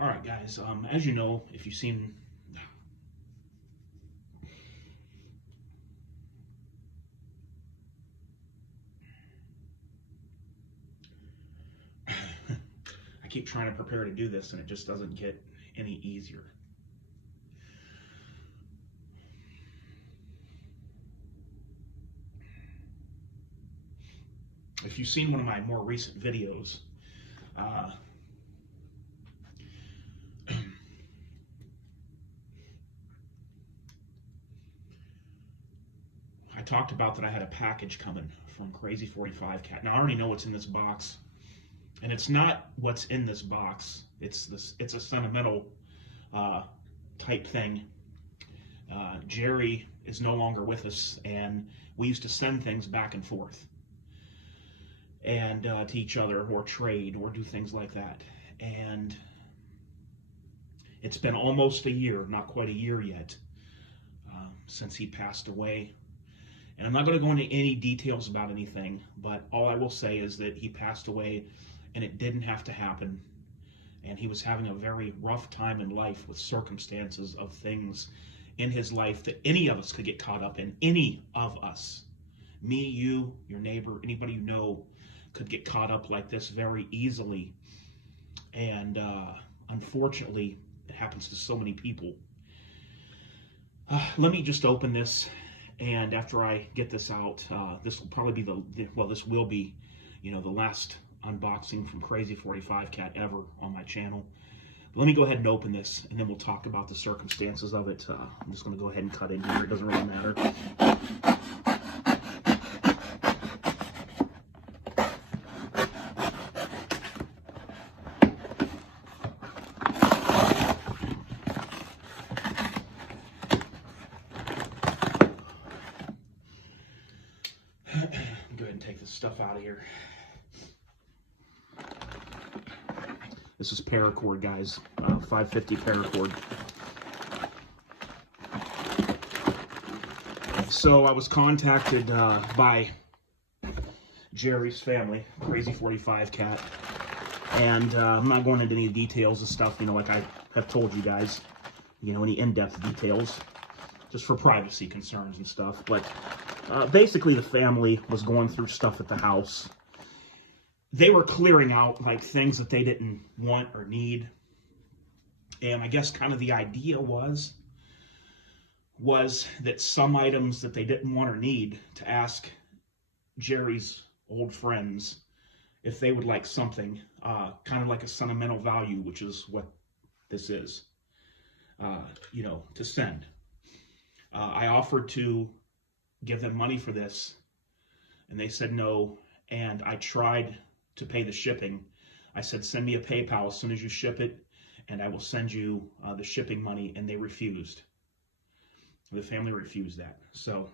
All right, guys. As you know, if you've seen, I keep trying to prepare to do this, and it just doesn't get any easier. If you've seen one of my more recent videos, I talked about that I had a package coming from Krazy45Cat. Now I already know what's in this box, and it's not what's in this box. It's a sentimental type thing. Jerry is no longer with us, and we used to send things back and forth, and to each other, or trade, or do things like that. And it's been almost a year, not quite a year yet, since he passed away. And I'm not going to go into any details about anything, but all I will say is that he passed away, and it didn't have to happen. And he was having a very rough time in life with circumstances of things in his life that any of us could get caught up in. Any of us. Me, you, your neighbor, anybody you know could get caught up like this very easily. And unfortunately, it happens to so many people. Let me just open this. And after I get this out, this will probably be this will be, the last unboxing from Krazy45Cat ever on my channel. But let me go ahead and open this, and then we'll talk about the circumstances of it. I'm just going to go ahead and cut in here. It doesn't really matter. Go ahead and take this stuff out of here. This is paracord, guys. 550 paracord. So I was contacted by Jerry's family, Krazy45Cat, and I'm not going into any details of stuff, like I have told you guys, any in-depth details, just for privacy concerns and stuff. But basically, the family was going through stuff at the house. They were clearing out like things that they didn't want or need. And I guess kind of the idea was that some items that they didn't want or need, to ask Jerry's old friends if they would like something, kind of like a sentimental value, which is what this is, to send. I offered to give them money for this, and they said no, and I tried to pay the shipping. I said, send me a PayPal as soon as you ship it, and I will send you the shipping money, and they refused. The family refused that. So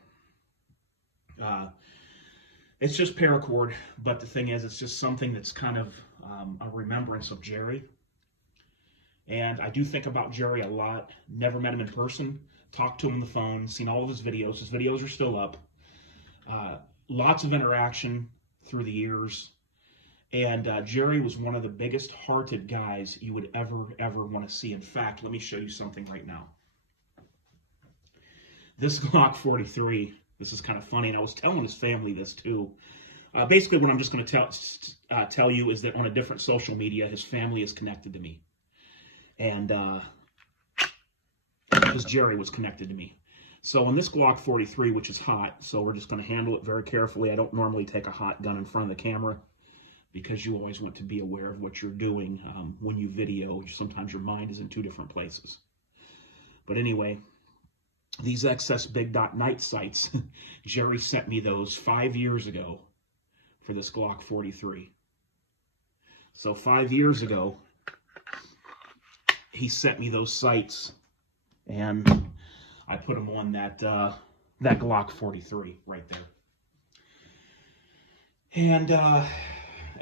it's just paracord, but the thing is, it's just something that's kind of a remembrance of Jerry. And I do think about Jerry a lot. Never met him in person, talked to him on the phone, seen all of his videos. His videos are still up. Lots of interaction through the years. And Jerry was one of the biggest hearted guys you would ever want to see. In fact, let me show you something right now. This Glock 43, this is kind of funny, and I was telling his family this too. Basically, what I'm just going to tell you is that on a different social media, his family is connected to me. And because Jerry was connected to me. So on this Glock 43, which is hot, so we're just going to handle it very carefully. I don't normally take a hot gun in front of the camera, because you always want to be aware of what you're doing when you video. Sometimes your mind is in two different places. But anyway, these XS Big Dot night sights, Jerry sent me those 5 years ago for this Glock 43. So 5 years ago, he sent me those sights, and I put them on that Glock 43 right there. And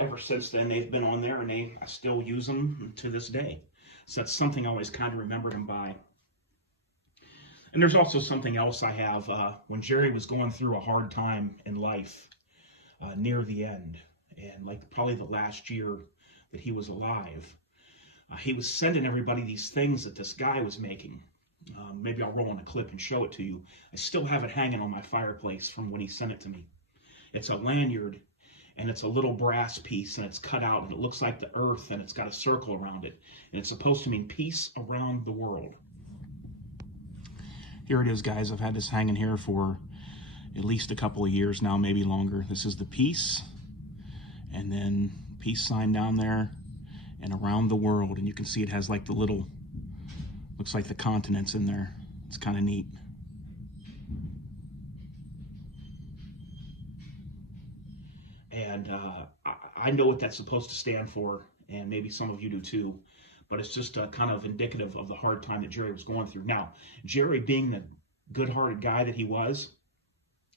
ever since then, they've been on there, and I still use them to this day. So that's something I always kind of remembered him by. And there's also something else I have. When Jerry was going through a hard time in life, near the end, and like probably the last year that he was alive, He was sending everybody these things that this guy was making. Maybe I'll roll on a clip and show it to you. I still have it hanging on my fireplace from when he sent it to me. It's a lanyard, and it's a little brass piece, and it's cut out, and it looks like the earth, and it's got a circle around it, and it's supposed to mean peace around the world. Here it is, guys. I've had this hanging here for at least a couple of years now, maybe longer. This is the peace, and then peace sign down there, and around the world, and you can see it has like the little, looks like the continents in there. It's kind of neat. And I know what that's supposed to stand for, and maybe some of you do too, but it's just kind of indicative of the hard time that Jerry was going through. Now, Jerry, being the good-hearted guy that he was,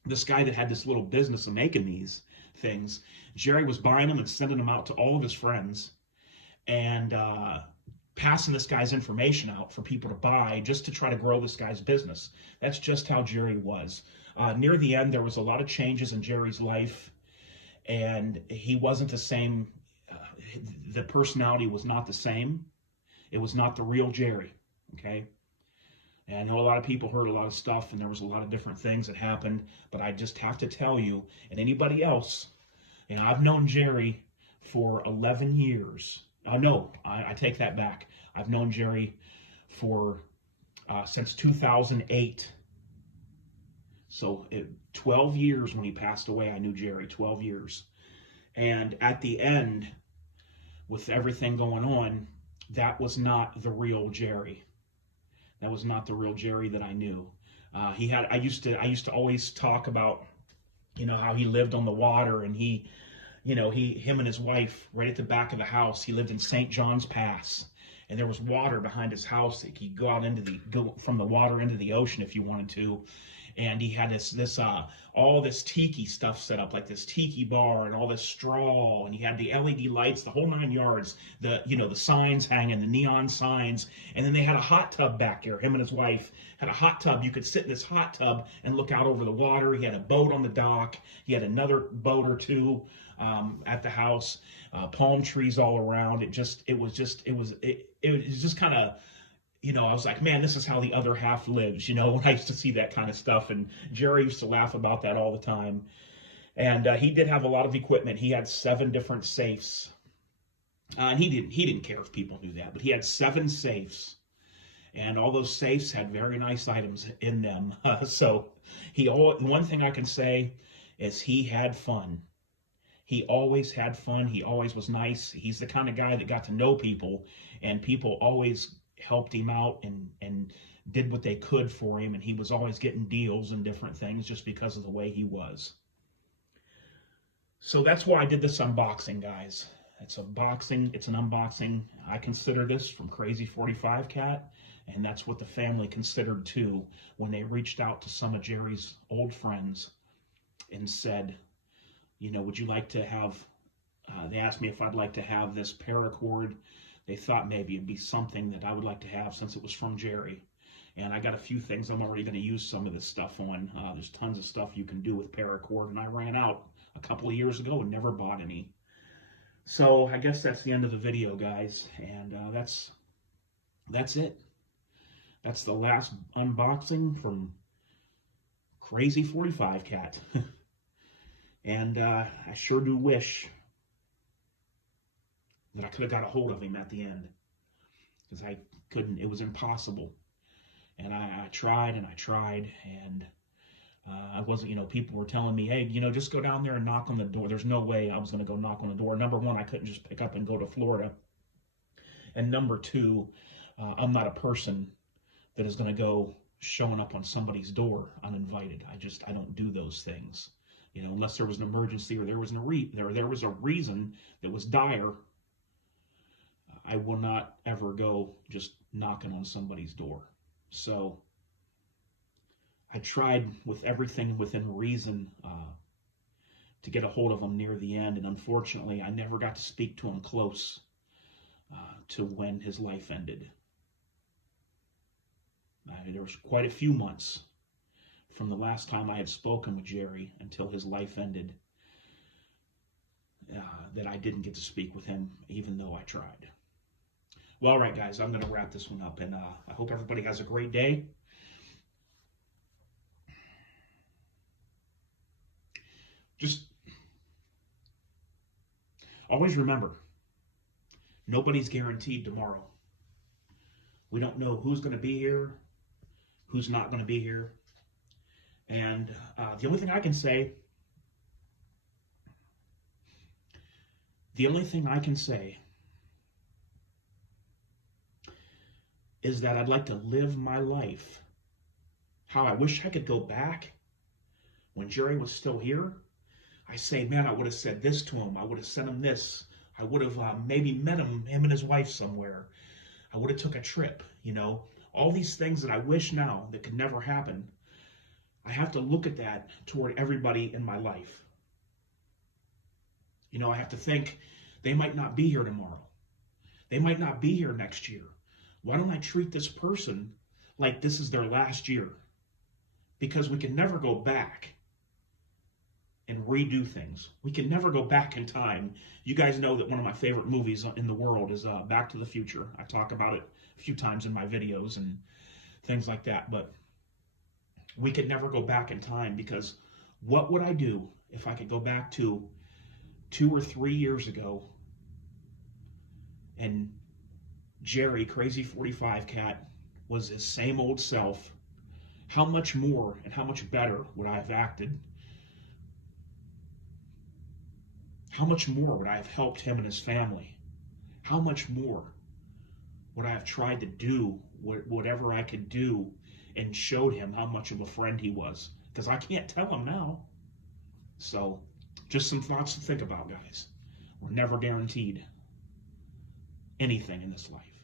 this guy that had this little business of making these things, Jerry was buying them and sending them out to all of his friends, and passing this guy's information out for people to buy just to try to grow this guy's business. That's just how Jerry was. Near the end, there was a lot of changes in Jerry's life, and he wasn't the same. The personality was not the same. It was not the real Jerry, okay? And I know a lot of people heard a lot of stuff, and there was a lot of different things that happened, but I just have to tell you, and anybody else, and I've known Jerry for 11 years. No, I take that back. I've known Jerry for since 2008. So 12 years when he passed away, I knew Jerry, 12 years. And at the end, with everything going on, that was not the real Jerry. That was not the real Jerry that I knew. I used to always talk about, how he lived on the water, and him and his wife, right at the back of the house, he lived in St. John's Pass, and there was water behind his house. He could go from the water into the ocean if you wanted to. And he had all this tiki stuff set up, like this tiki bar and all this straw, and he had the LED lights, the whole 9 yards, the signs hanging, the neon signs, and then they had a hot tub back there. Him and his wife had a hot tub. You could sit in this hot tub and look out over the water. He had a boat on the dock. He had another boat or two at the house. Palm trees all around. It was just kind of. I was like, man, this is how the other half lives, when I used to see that kind of stuff. And Jerry used to laugh about that all the time. And he did have a lot of equipment. He had 7 different safes. And he didn't care if people knew that, but he had 7 safes. And all those safes had very nice items in them. So one thing I can say is he had fun. He always had fun. He always was nice. He's the kind of guy that got to know people, and people always helped him out and did what they could for him, and he was always getting deals and different things just because of the way he was. So that's why I did this unboxing, guys. It's an unboxing. I consider this from Krazy45Cat, and that's what the family considered too when they reached out to some of Jerry's old friends and said, would you like to have, they asked me if I'd like to have this paracord. They thought maybe it'd be something that I would like to have since it was from Jerry. And I got a few things I'm already going to use some of this stuff on. There's tons of stuff you can do with paracord, and I ran out a couple of years ago and never bought any. So I guess that's the end of the video, guys. And that's it. That's the last unboxing from Krazy45Cat. And I sure do wish that I could have got a hold of him at the end, because I couldn't. It was impossible. And I tried and I tried, and I wasn't, people were telling me, hey, just go down there and knock on the door. There's no way I was going to go knock on the door. Number one, I couldn't just pick up and go to Florida. And number two, I'm not a person that is going to go showing up on somebody's door uninvited. I don't do those things. Unless there was an emergency or there was a reason that was dire, I will not ever go just knocking on somebody's door. So I tried with everything within reason to get a hold of him near the end, and unfortunately I never got to speak to him close to when his life ended. There was quite a few months from the last time I had spoken with Jerry until his life ended that I didn't get to speak with him, even though I tried. Well, all right, guys, I'm going to wrap this one up, and I hope everybody has a great day. Just always remember, nobody's guaranteed tomorrow. We don't know who's going to be here, who's not going to be here. And the only thing I can say, is that I'd like to live my life how I wish I could go back when Jerry was still here. I say, man, I would have said this to him. I would have sent him this. I would have maybe met him and his wife somewhere. I would have took a trip, you know. All these things that I wish now that could never happen. I have to look at that toward everybody in my life. You know, I have to think they might not be here tomorrow. They might not be here next year. Why don't I treat this person like this is their last year? Because we can never go back and redo things. We can never go back in time. You guys know that one of my favorite movies in the world is Back to the Future. I talk about it a few times in my videos and things like that. But we could never go back in time, because what would I do if I could go back to 2 or 3 years ago and Jerry, Krazy45Cat, was his same old self? How much more and how much better would I have acted? How much more would I have helped him and his family? How much more would I have tried to do whatever I could do and showed him how much of a friend he was? Because I can't tell him now. So, just some thoughts to think about, guys. We're never guaranteed anything in this life.